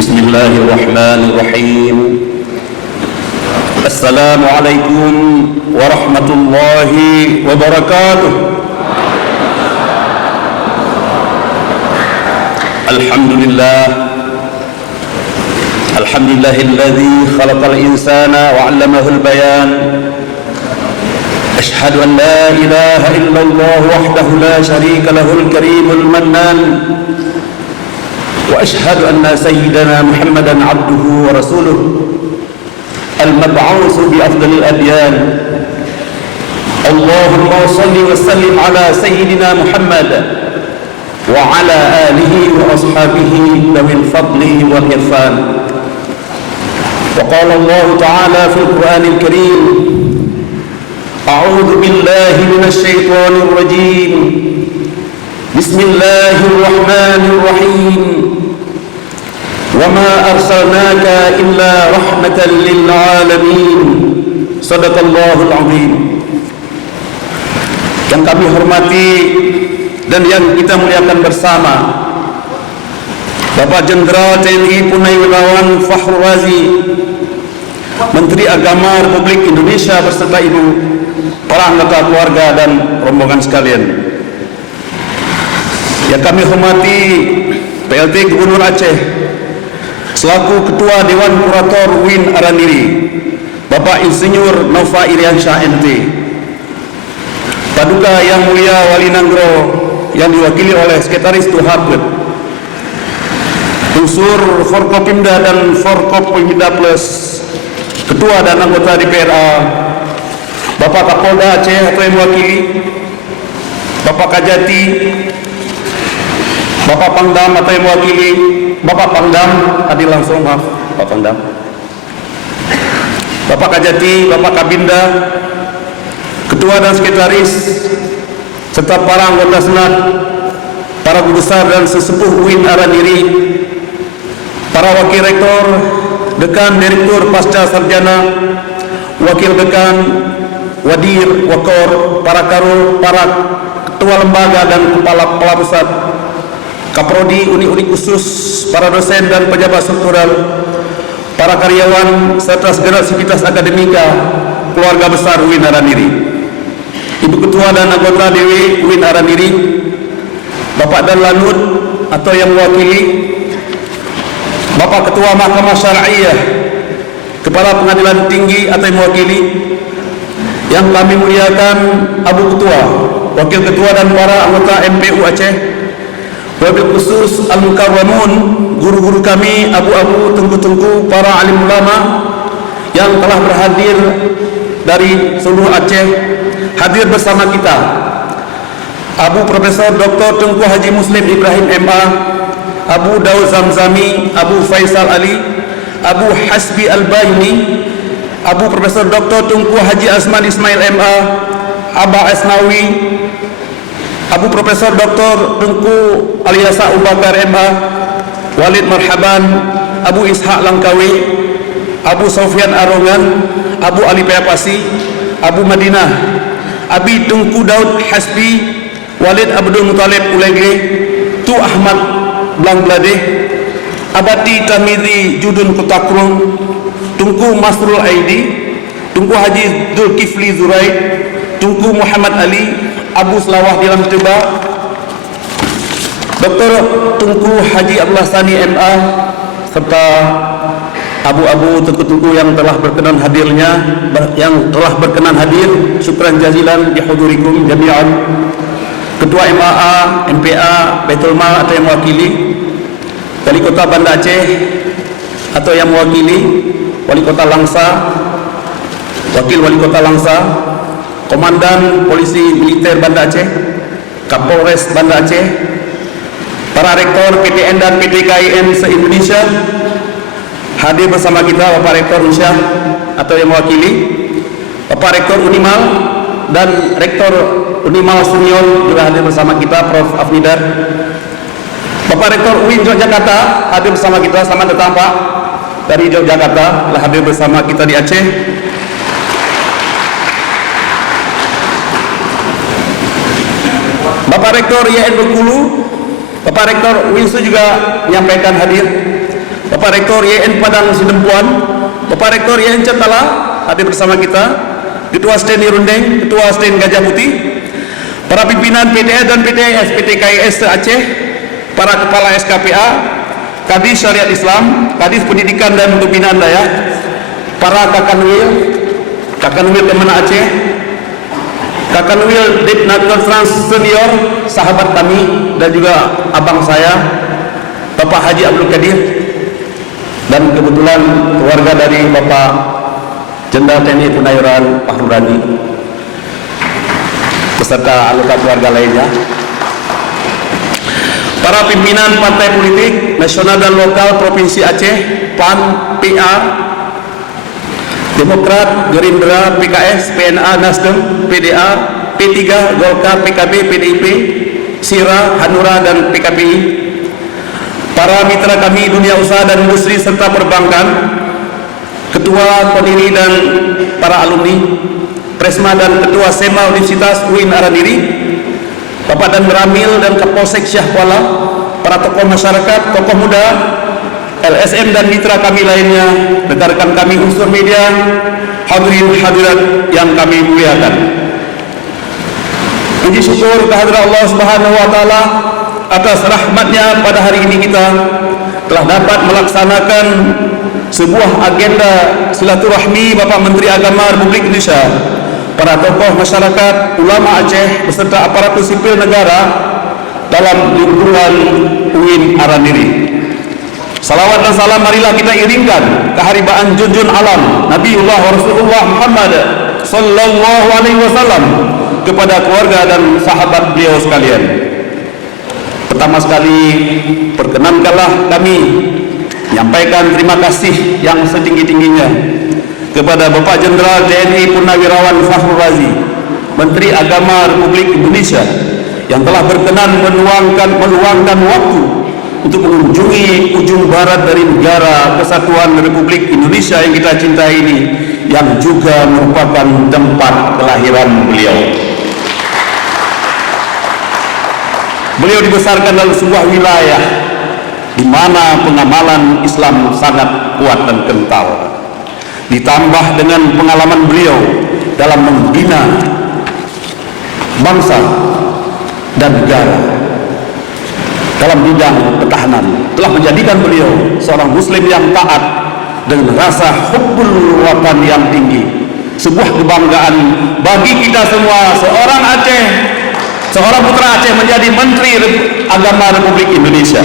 بسم الله الرحمن الرحيم. السلام عليكم ورحمة الله وبركاته. الحمد لله الذي خلق الإنسان وعلمه البيان. أشهد أن لا إله إلا الله وحده لا شريك له الكريم المنان، وأشهد أن سيدنا محمدا عبده ورسوله المبعوث بأفضل الأديان. اللهم صل وسلم على سيدنا محمد وعلى آله وأصحابه ذوي الفضل والإرفان. وقال الله تعالى في القرآن الكريم: أعوذ بالله من الشيطان الرجيم، بسم الله الرحمن الرحيم، وما أرسلناك إلا رحمة للعالمين. صدق الله العظيم. Yang kami hormati dan yang kita muliakan bersama, Bapak Jenderal TNI Purnawirawan Fakhrul Razi, Menteri Agama Republik Indonesia beserta Ibu, para anggota keluarga dan rombongan sekalian. Yang kami hormati PLT Gubernur Aceh selaku Ketua Dewan Kurator UIN Araniri, Bapak Insinyur Nova Iriansyah MT, Paduka Yang Mulia Wali Nanggro yang diwakili oleh Sekretaris Tuhapet, unsur Forkopimda dan Forkopimda Plus, Ketua dan anggota DPRA, Bapak Kapolda Aceh atau yang mewakili, Bapak Kajati, Bapak Pangdam atau yang mewakili, Bapak Pangdam, hadir langsung, maaf, Bapak Pangdam, Bapak Kajati, Bapak Kabinda, Ketua dan Sekretaris, serta para anggota Senat, para guru besar dan sesepuh UIN Araniri, para wakil rektor, dekan, direktur, pasca sarjana, wakil dekan, wadir, wakor, para karul, para ketua lembaga dan kepala pusat, kaprodi, unit-unit khusus, para dosen dan pejabat struktural, para karyawan serta segala sivitas akademika, keluarga besar UIN Araniri, Ibu Ketua dan anggota DW UIN Araniri, Bapak Dan Lanut atau yang mewakili, Bapak Ketua Mahkamah Syariah, Kepala Pengadilan Tinggi atau yang mewakili, yang kami muliakan Abu Ketua, Wakil Ketua dan para anggota MPU Aceh, wabil khusus Al-Mukarramun, guru-guru kami, abu-abu, tengku-tengku, para alim ulama yang telah berhadir dari seluruh Aceh, hadir bersama kita, Abu Profesor Dr. Tengku Haji Muslim Ibrahim MA, Abu Daud Zamzami, Abu Faisal Ali, Abu Hasbi Al-Baini, Abu Profesor Dr. Tengku Haji Asman Ismail MA, Aba Asnawi, Abu Profesor Dr. Tengku Aliasa Ubakar MA, Walid Marhaban, Abu Ishaq Langkawi, Abu Sofyan Arongan, Abu Ali Payapasi, Abu Madinah, Abi Tengku Daud Hasbi, Walid Abdul Muttalib Ulegli, Tu Ahmad Blangbladeh, Abati Tamidi Judun Kutakrung, Tungku Masrul Aidi, Tungku Haji Zulkifli Zuraid, Tungku Muhammad Ali, Abu Selawah Dilam Teba, Dr. Tungku Haji Abdullah Sani MA, serta abu-abu tengku-tengku yang telah berkenan hadir, syukran jazilan bihudurikum jami'an. Ketua MAA, MPA, Baitul Mal atau yang mewakili, Wali Kota Banda Aceh atau yang mewakili, Wali Kota Langsa, Wakil Wali Kota Langsa, Komandan Polisi Militer Banda Aceh, Kapolres Banda Aceh, para rektor PTN dan PTKIN se-Indonesia, hadir bersama kita Bapak Rektor Insyah atau yang mewakili, Bapak Rektor Unimal dan Rektor Unimal Senior juga hadir bersama kita, Prof. Afnidar, Bapak Rektor UIN Yogyakarta hadir bersama kita. Selamat datang Pak dari Yogyakarta, telah hadir bersama kita di Aceh. Bapak Rektor IAIN Bengkulu, Bapak Rektor UINSU juga menyampaikan hadir. Bapak Rektor YN Padang Sidempuan, Bapak Rektor YN Cetala hadir bersama kita, Ketua STEN Irundeng, Ketua STEN Gajah Putih, para pimpinan PTS dan PTS PTKIS Aceh, para kepala SKPA, Kadis Syariat Islam, Kadis Pendidikan dan Pembinaan Dayak, para Kakanwil Kemenang Aceh, Kakanwil Ditnat Trans Senior, sahabat kami dan juga abang saya, Bapak Haji Abdul Qadir, dan kebetulan keluarga dari Bapak Jenderal TNI Purnawirawan Fahru Radi beserta anggota keluarga lainnya, para pimpinan partai politik nasional dan lokal Provinsi Aceh, PAN, PA, Demokrat, Gerindra, PKS, PNA, Nasdem, PDA, P3, Golkar, PKB, PDIP, SIRA, Hanura, dan PKPI, para mitra kami dunia usaha dan industri serta perbankan, ketua, pendiri dan para alumni, Presma dan ketua SEMA Universitas UIN Araniri, Bapak Dan Ramil dan Kapolsek Syah Kuala, para tokoh masyarakat, tokoh muda, LSM dan mitra kami lainnya, rekan-rekan kami unsur media, hadirin hadirat yang kami muliakan. Puji syukur kehadirat Allah Subhanahu wa taala atas rahmatnya pada hari ini kita telah dapat melaksanakan sebuah agenda silaturahmi Bapak Menteri Agama Republik Indonesia, para tokoh masyarakat, ulama Aceh beserta aparatur sipil negara dalam lingkungan UIN Araniri. Salawat dan salam marilah kita iringkan keharibaan junjun alam Nabiullah Rasulullah Muhammad sallallahu alaihi wasallam kepada keluarga dan sahabat beliau sekalian. Pertama sekali perkenankanlah kami menyampaikan terima kasih yang setinggi-tingginya kepada Bapak Jenderal TNI Purnawirawan Fahru Razi, Menteri Agama Republik Indonesia, yang telah berkenan meluangkan waktu untuk mengunjungi ujung barat dari negara kesatuan Republik Indonesia yang kita cintai ini, yang juga merupakan tempat kelahiran beliau. Beliau dibesarkan dalam sebuah wilayah di mana pengamalan Islam sangat kuat dan kental, ditambah dengan pengalaman beliau dalam membina bangsa dan negara dalam bidang pertahanan, telah menjadikan beliau seorang muslim yang taat dengan rasa hubbul watan yang tinggi. Sebuah kebanggaan bagi kita semua, seorang Aceh, seorang putra Aceh menjadi Menteri Agama Republik Indonesia.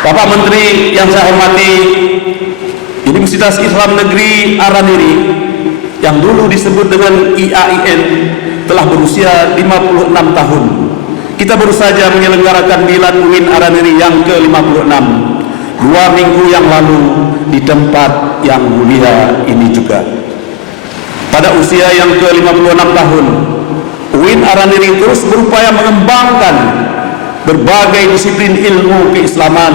Bapak Menteri yang saya hormati, Universitas Islam Negeri Araniri yang dulu disebut dengan IAIN telah berusia 56 tahun. Kita baru saja menyelenggarakan Milad UIN Araniri yang ke-56 2 minggu yang lalu di tempat yang mulia ini juga. Pada usia yang ke-56 tahun, UIN Araniri terus berupaya mengembangkan berbagai disiplin ilmu keislaman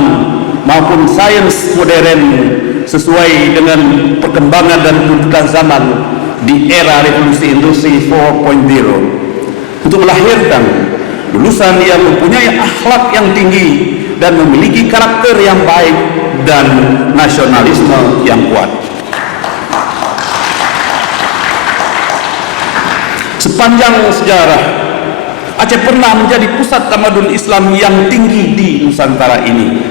maupun sains modern sesuai dengan perkembangan dan tuntutan zaman di era revolusi industri 4.0 untuk melahirkan lulusan yang mempunyai akhlak yang tinggi dan memiliki karakter yang baik dan nasionalisme yang kuat. Sepanjang sejarah, Aceh pernah menjadi pusat tamadun Islam yang tinggi di Nusantara ini.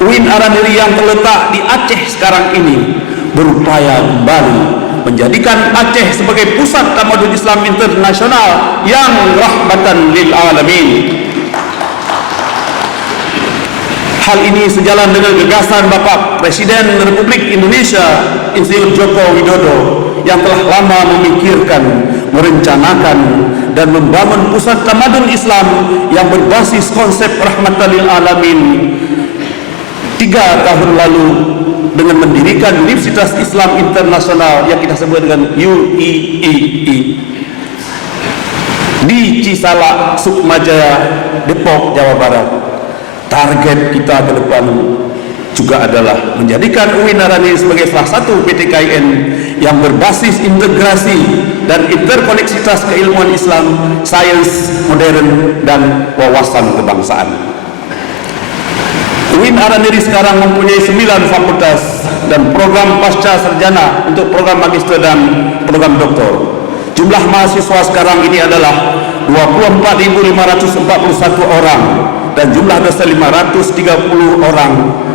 UIN Araniri yang terletak di Aceh sekarang ini berupaya kembali menjadikan Aceh sebagai pusat tamadun Islam internasional yang rahmatan lil alamin. Hal ini sejalan dengan gagasan Bapak Presiden Republik Indonesia Insinyur Joko Widodo yang telah lama memikirkan, merencanakan dan membangun pusat tamadun Islam yang berbasis konsep rahmatan lil alamin 3 tahun lalu dengan mendirikan Universitas Islam Internasional yang kita sebut dengan UIII di Cisalak, Sukmajaya, Depok, Jawa Barat. Target kita ke depan juga adalah menjadikan UIN Araniri sebagai salah satu PTKIN yang berbasis integrasi dan interkoneksitas keilmuan Islam, sains modern dan wawasan kebangsaan. UIN Araniri sekarang mempunyai 9 fakultas dan program pasca sarjana untuk program magister dan program doktor. Jumlah mahasiswa sekarang ini adalah 24.541 orang dan jumlah dosen 530 orang.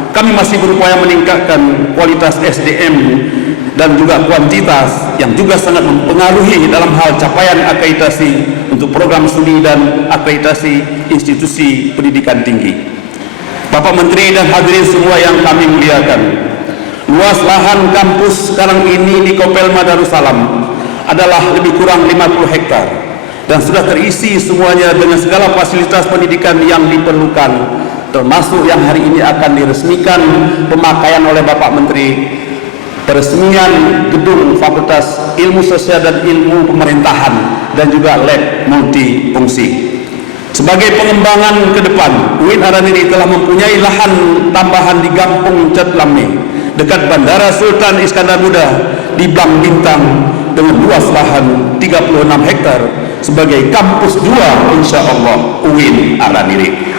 Kami masih berupaya meningkatkan kualitas SDM dan juga kuantitas yang juga sangat mempengaruhi dalam hal capaian akreditasi untuk program studi dan akreditasi institusi pendidikan tinggi. Bapak Menteri dan hadirin semua yang kami muliakan, luas lahan kampus sekarang ini di Kopelma Darussalam adalah lebih kurang 50 hektar dan sudah terisi semuanya dengan segala fasilitas pendidikan yang diperlukan, termasuk yang hari ini akan diresmikan pemakaian oleh Bapak Menteri, peresmian gedung Fakultas Ilmu Sosial dan Ilmu Pemerintahan dan juga lab multifungsi. Sebagai pengembangan ke depan, UIN Araniri telah mempunyai lahan tambahan di Gampung Cetlame dekat Bandara Sultan Iskandar Muda di Blang Bintang dengan luas lahan 36 hektar sebagai kampus 2 insyaallah UIN Araniri.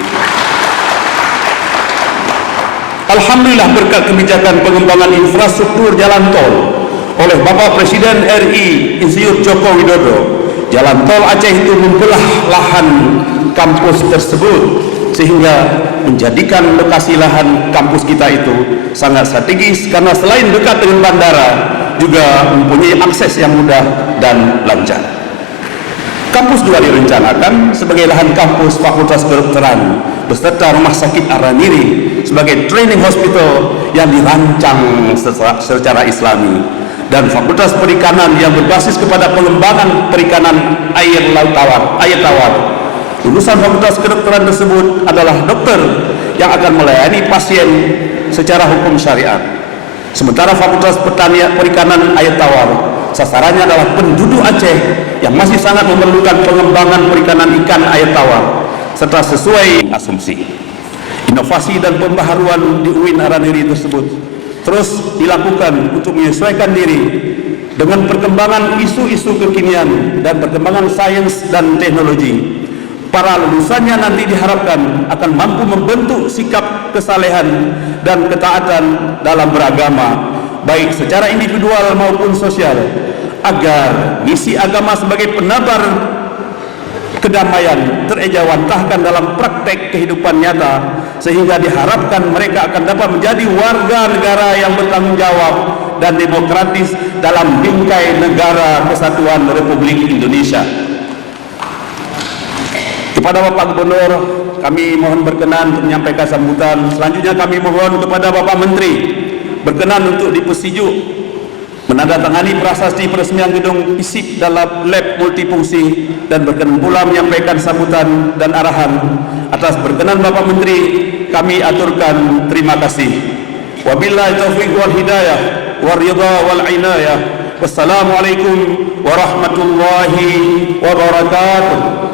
Alhamdulillah berkat kebijakan pengembangan infrastruktur jalan tol oleh Bapak Presiden RI Insinyur Joko Widodo, jalan tol Aceh itu membelah lahan kampus tersebut sehingga menjadikan lokasi lahan kampus kita itu sangat strategis karena selain dekat dengan bandara juga mempunyai akses yang mudah dan lancar. Kampus 2 direncanakan sebagai lahan kampus Fakultas Kedokteran beserta Rumah Sakit Araniri sebagai training hospital yang dirancang secara Islami, dan Fakultas Perikanan yang berbasis kepada pengembangan perikanan air tawar. Lulusan Fakultas Kedokteran tersebut adalah dokter yang akan melayani pasien secara hukum syariat. Sementara Fakultas Perikanan air tawar sasarannya adalah penduduk Aceh yang masih sangat memerlukan pengembangan perikanan ikan air tawar serta sesuai asumsi. Inovasi dan pembaharuan di UIN Araniri tersebut terus dilakukan untuk menyesuaikan diri dengan perkembangan isu-isu kekinian dan perkembangan sains dan teknologi. Para lulusannya nanti diharapkan akan mampu membentuk sikap kesalehan dan ketaatan dalam beragama, baik secara individual maupun sosial, agar misi agama sebagai penabar kedamaian terejawantahkan dalam praktek kehidupan nyata, sehingga diharapkan mereka akan dapat menjadi warga negara yang bertanggung jawab dan demokratis dalam bingkai negara kesatuan Republik Indonesia. Kepada Bapak Gubernur, kami mohon berkenan untuk menyampaikan sambutan. Selanjutnya kami mohon kepada Bapak Menteri berkenan untuk dipersetuju menandatangani prasasti peresmian gedung FISIP dalam lab multifungsi dan berkenan pula menyampaikan sambutan dan arahan. Atas berkenan Bapak Menteri, kami aturkan terima kasih. Wabillahi taufiq wal hidayah wal ridha wal inayah. Wassalamualaikum warahmatullahi wabarakatuh.